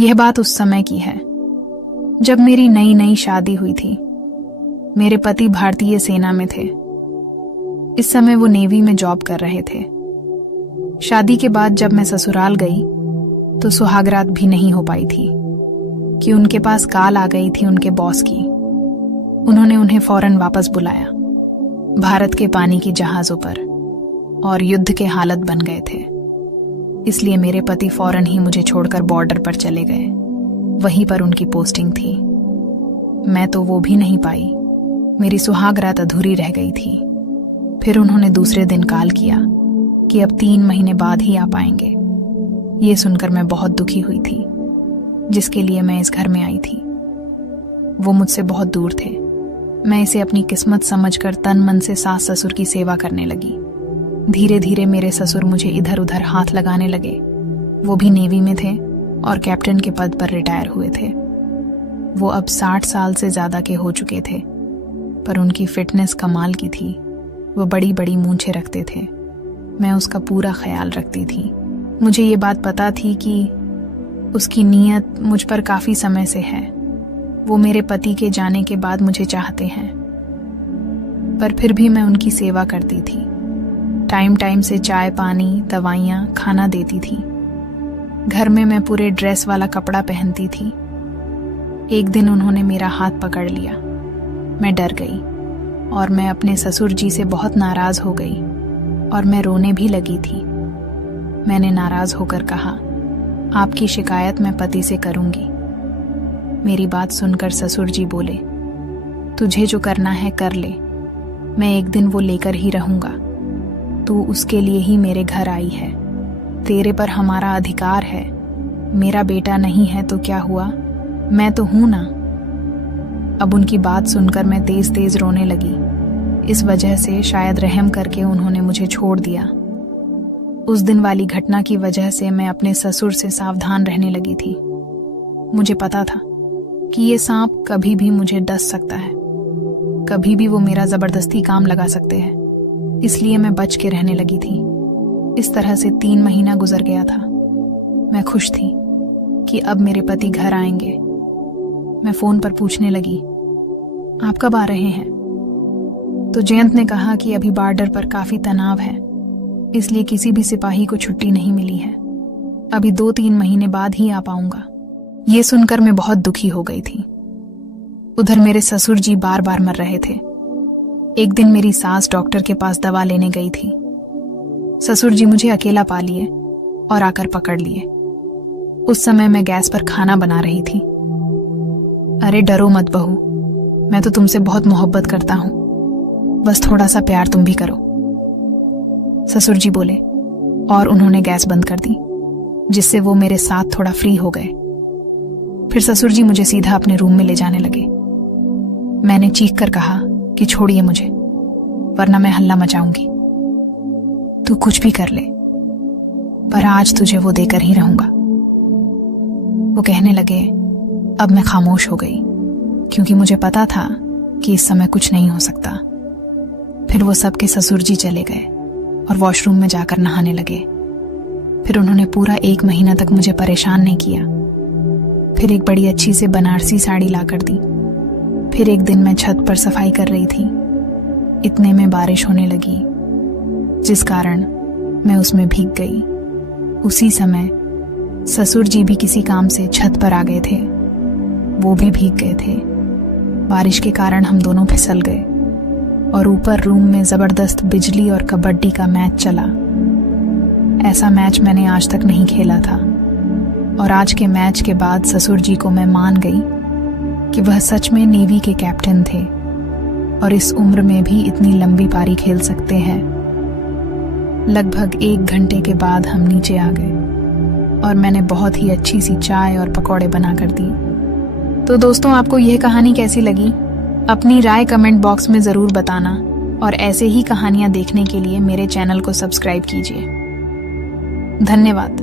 यह बात उस समय की है जब मेरी नई नई शादी हुई थी। मेरे पति भारतीय सेना में थे। इस समय वो नेवी में जॉब कर रहे थे। शादी के बाद जब मैं ससुराल गई तो सुहागरात भी नहीं हो पाई थी कि उनके पास कॉल आ गई थी उनके बॉस की। उन्होंने उन्हें फौरन वापस बुलाया भारत के पानी की जहाजों पर, और युद्ध के हालत बन गए थे। इसलिए मेरे पति फौरन ही मुझे छोड़कर बॉर्डर पर चले गए। वहीं पर उनकी पोस्टिंग थी। मैं तो वो भी नहीं पाई। मेरी सुहागरात अधूरी रह गई थी। फिर उन्होंने दूसरे दिन कॉल किया कि अब 3 महीने बाद ही आ पाएंगे। ये सुनकर मैं बहुत दुखी हुई थी, जिसके लिए मैं इस घर में आई थी। वो मुझसे बहुत दूर थे। मैं इसे अपनी किस्मत समझकर तन मन से सास ससुर की सेवा करने लगी। धीरे धीरे मेरे ससुर मुझे इधर उधर हाथ लगाने लगे। वो भी नेवी में थे और कैप्टन के पद पर रिटायर हुए थे। वो अब 60 साल से ज्यादा के हो चुके थे, पर उनकी फिटनेस कमाल की थी। वो बड़ी बड़ी मूंछें रखते थे। मैं उसका पूरा ख्याल रखती थी। मुझे ये बात पता थी कि उसकी नीयत मुझ पर काफी समय से है। वो मेरे पति के जाने के बाद मुझे चाहते हैं, पर फिर भी मैं उनकी सेवा करती थी। टाइम टाइम से चाय पानी दवाइयाँ खाना देती थी। घर में मैं पूरे ड्रेस वाला कपड़ा पहनती थी। एक दिन उन्होंने मेरा हाथ पकड़ लिया। मैं डर गई और मैं अपने ससुर जी से बहुत नाराज हो गई और मैं रोने भी लगी थी। मैंने नाराज होकर कहा, आपकी शिकायत मैं पति से करूंगी। मेरी बात सुनकर ससुर जी बोले, तुझे जो करना है कर ले, मैं एक दिन वो लेकर ही रहूंगा। तू उसके लिए ही मेरे घर आई है। तेरे पर हमारा अधिकार है। मेरा बेटा नहीं है तो क्या हुआ, मैं तो हूं ना। अब उनकी बात सुनकर मैं तेज तेज रोने लगी। इस वजह से शायद रहम करके उन्होंने मुझे छोड़ दिया। उस दिन वाली घटना की वजह से मैं अपने ससुर से सावधान रहने लगी थी। मुझे पता था कि ये सांप कभी भी मुझे डस सकता है, कभी भी वो मेरा जबरदस्ती काम लगा सकते हैं। इसलिए मैं बच के रहने लगी थी। इस तरह से 3 महीना गुजर गया था। मैं खुश थी कि अब मेरे पति घर आएंगे। मैं फोन पर पूछने लगी, आप कब आ रहे हैं? तो जयंत ने कहा कि अभी बॉर्डर पर काफी तनाव है, इसलिए किसी भी सिपाही को छुट्टी नहीं मिली है। अभी 2-3 महीने बाद ही आ पाऊंगा। ये सुनकर मैं बहुत दुखी हो गई थी। उधर मेरे ससुर जी बार बार मर रहे थे। एक दिन मेरी सास डॉक्टर के पास दवा लेने गई थी। ससुर जी मुझे अकेला पा लिए और आकर पकड़ लिए। उस समय मैं गैस पर खाना बना रही थी। अरे डरो मत बहू, मैं तो तुमसे बहुत मोहब्बत करता हूं, बस थोड़ा सा प्यार तुम भी करो, ससुर जी बोले, और उन्होंने गैस बंद कर दी, जिससे वो मेरे साथ थोड़ा फ्री हो गए। फिर ससुर जी मुझे सीधा अपने रूम में ले जाने लगे। मैंने चीख कर कहा कि छोड़िए मुझे, वरना मैं हल्ला मचाऊंगी। तू कुछ भी कर ले, पर आज तुझे वो देकर ही रहूंगा। वो कहने लगे। अब मैं खामोश हो गई, क्योंकि मुझे पता था कि इस समय कुछ नहीं हो सकता। फिर वो सबके ससुर जी चले गए और वॉशरूम में जाकर नहाने लगे। फिर उन्होंने पूरा 1 महीना तक मुझे परेशान नहीं किया। फिर एक बड़ी अच्छी से बनारसी साड़ी लाकर दी। फिर एक दिन मैं छत पर सफाई कर रही थी। इतने में बारिश होने लगी, जिस कारण मैं उसमें भीग गई। उसी समय ससुर जी भी किसी काम से छत पर आ गए थे। वो भी भीग गए थे। बारिश के कारण हम दोनों फिसल गए और ऊपर रूम में जबरदस्त बिजली और कबड्डी का मैच चला। ऐसा मैच मैंने आज तक नहीं खेला था, और आज के मैच के बाद ससुर जी को मैं मान गई कि वह सच में नेवी के कैप्टन थे और इस उम्र में भी इतनी लंबी पारी खेल सकते हैं। लगभग 1 घंटे के बाद हम नीचे आ गए और मैंने बहुत ही अच्छी सी चाय और पकौड़े बना कर दी। तो दोस्तों, आपको यह कहानी कैसी लगी? अपनी राय कमेंट बॉक्स में ज़रूर बताना, और ऐसे ही कहानियां देखने के लिए मेरे चैनल को सब्सक्राइब कीजिए। धन्यवाद।